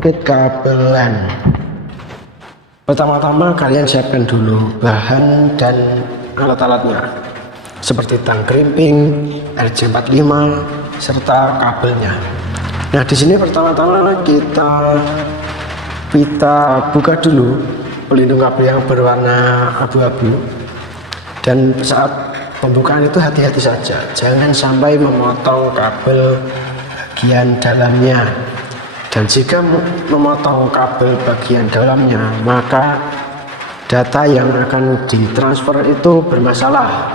merakit kabelan. Pertama-tama kalian siapkan dulu bahan dan alat-alatnya seperti tang krimping, RJ45 serta kabelnya. Nah, di sini pertama-tama kita buka dulu pelindung kabel yang berwarna abu-abu, dan saat pembukaan itu hati-hati saja, jangan sampai memotong kabel bagian dalamnya. Dan jika memotong kabel bagian dalamnya, maka data yang akan ditransfer itu bermasalah.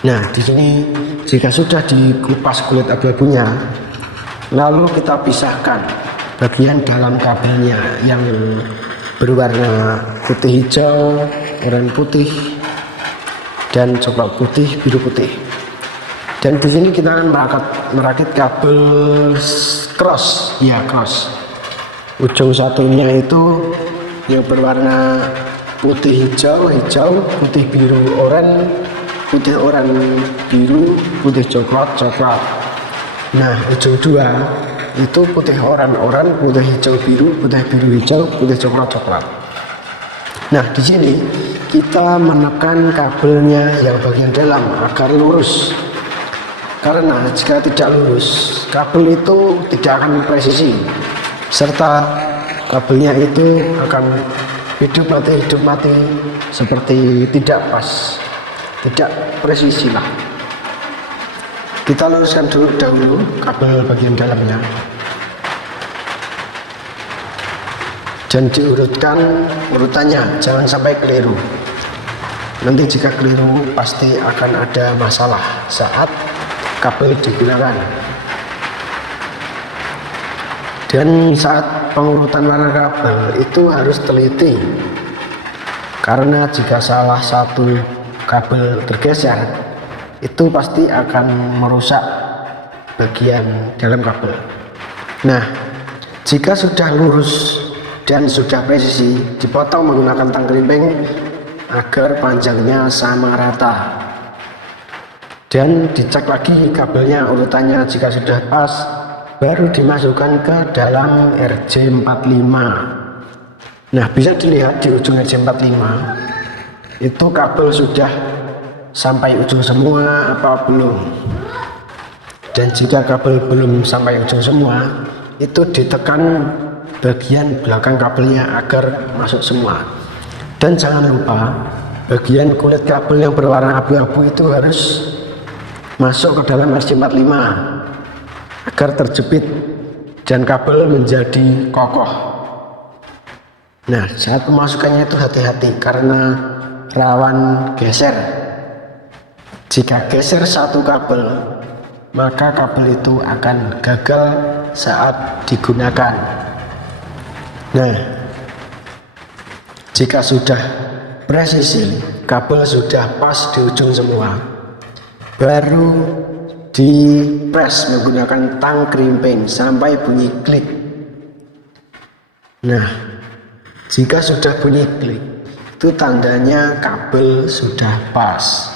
Nah, di sini jika sudah dikupas kulit abu-abunya, lalu kita pisahkan bagian dalam kabelnya yang berwarna putih hijau, oranye putih, dan coklat putih, biru putih. Dan di sini kita akan merakit kabel cross. Ujung satunya itu yang berwarna putih hijau, putih biru oranye, putih oranye biru, putih coklat. Nah, ujung dua itu putih oranye, putih hijau biru, putih biru hijau, putih coklat. Nah, di sini kita menekan kabelnya yang bagian dalam agar lurus. Karena jika tidak lurus, kabel itu tidak akan presisi, serta kabelnya itu akan hidup mati seperti tidak pas, tidak presisi lah. Kita luruskan dahulu kabel bagian dalamnya dan diurutkan urutannya, jangan sampai keliru. Nanti jika keliru pasti akan ada masalah saat kabel digunakan. Dan saat pengurutan warna kabel itu harus teliti, karena jika salah satu kabel tergeser, itu pasti akan merusak bagian dalam kabel. Nah, jika sudah lurus dan sudah presisi, dipotong menggunakan tang krimping agar panjangnya sama rata. Dan dicek lagi kabelnya urutannya, jika sudah pas baru dimasukkan ke dalam RJ45. Nah, bisa dilihat di ujung RJ45 itu kabel sudah sampai ujung semua apa belum. Dan jika kabel belum sampai ujung semua, itu ditekan bagian belakang kabelnya agar masuk semua. Dan jangan lupa bagian kulit kabel yang berwarna abu-abu itu harus masuk ke dalam RJ45 agar terjepit dan kabel menjadi kokoh. Nah, saat pemasukannya itu hati-hati karena rawan geser. Jika geser satu kabel, maka kabel itu akan gagal saat digunakan. Nah, jika sudah presisi, kabel sudah pas di ujung semua, baru dipres menggunakan tang krimping sampai bunyi klik. Nah, jika sudah bunyi klik, itu tandanya kabel sudah pas.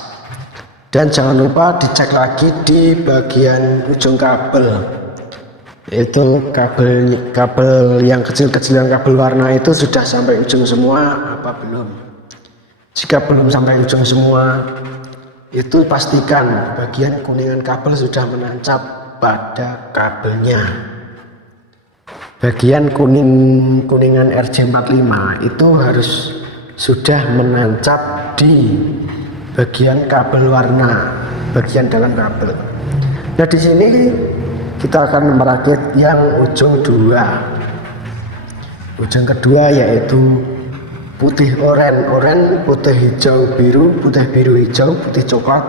Dan jangan lupa dicek lagi di bagian ujung kabel, itu kabel yang kecil-kecilan, kabel warna itu sudah sampai ujung semua apa belum. Jika belum sampai ujung semua, itu pastikan bagian kuningan kabel sudah menancap pada kabelnya. Bagian kuningan RJ45 itu harus sudah menancap di bagian kabel warna, bagian dalam kabel. Nah, di sini kita akan merakit yang ujung dua. Ujung kedua yaitu putih oranye, putih hijau biru, putih biru hijau, putih coklat.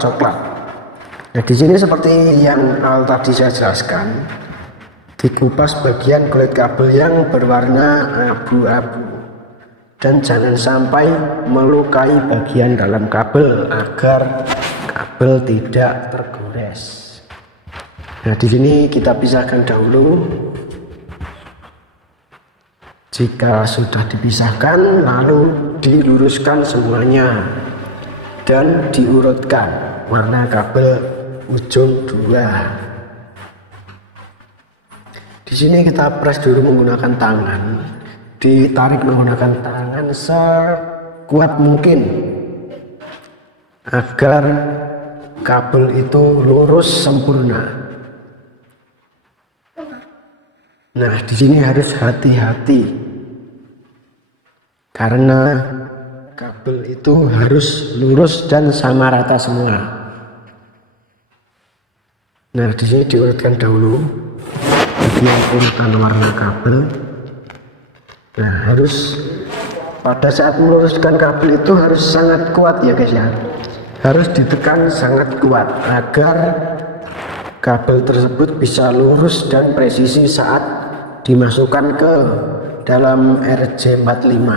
Nah, di sini seperti yang awal tadi saya jelaskan, dikupas bagian kulit kabel yang berwarna abu-abu, dan jangan sampai melukai bagian dalam kabel agar kabel tidak tergores. Nah, di sini kita pisahkan dahulu. Jika sudah dipisahkan, lalu diluruskan semuanya dan diurutkan warna kabel ujung dua. Di sini kita press dulu menggunakan tangan, ditarik menggunakan tangan sekuat mungkin agar kabel itu lurus sempurna. Nah, di sini harus hati-hati karena kabel itu harus lurus dan sama rata semua. Nah, di sini diurutkan dahulu bagian urutan warna kabel. Nah, harus pada saat meluruskan kabel itu harus sangat kuat ya guys ya. Harus ditekan sangat kuat agar kabel tersebut bisa lurus dan presisi saat dimasukkan ke dalam RJ45.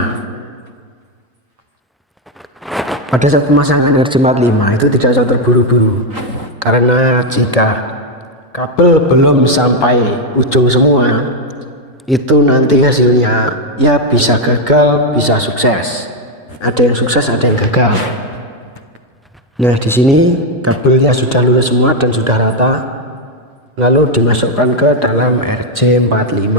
Pada saat pemasangan RJ45 itu tidak usah terburu-buru, karena jika kabel belum sampai ujung semua, itu nanti hasilnya ya bisa gagal, bisa sukses. Ada yang sukses, ada yang gagal. Nah, di sini kabelnya sudah lurus semua dan sudah rata, lalu dimasukkan ke dalam RJ45.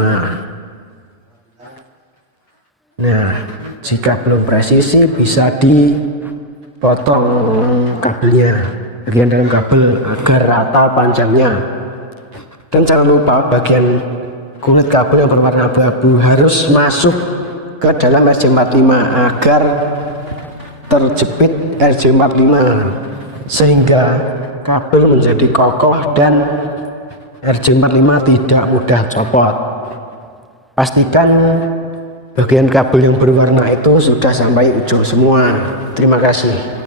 Nah, jika belum presisi bisa dipotong kabelnya, bagian dalam kabel agar rata panjangnya. Dan jangan lupa bagian kulit kabel yang berwarna abu-abu harus masuk ke dalam RJ45 agar terjepit RJ45 sehingga kabel menjadi kokoh dan RJ45 tidak mudah copot. Pastikan bagian kabel yang berwarna itu sudah sampai ujung semua. Terima kasih.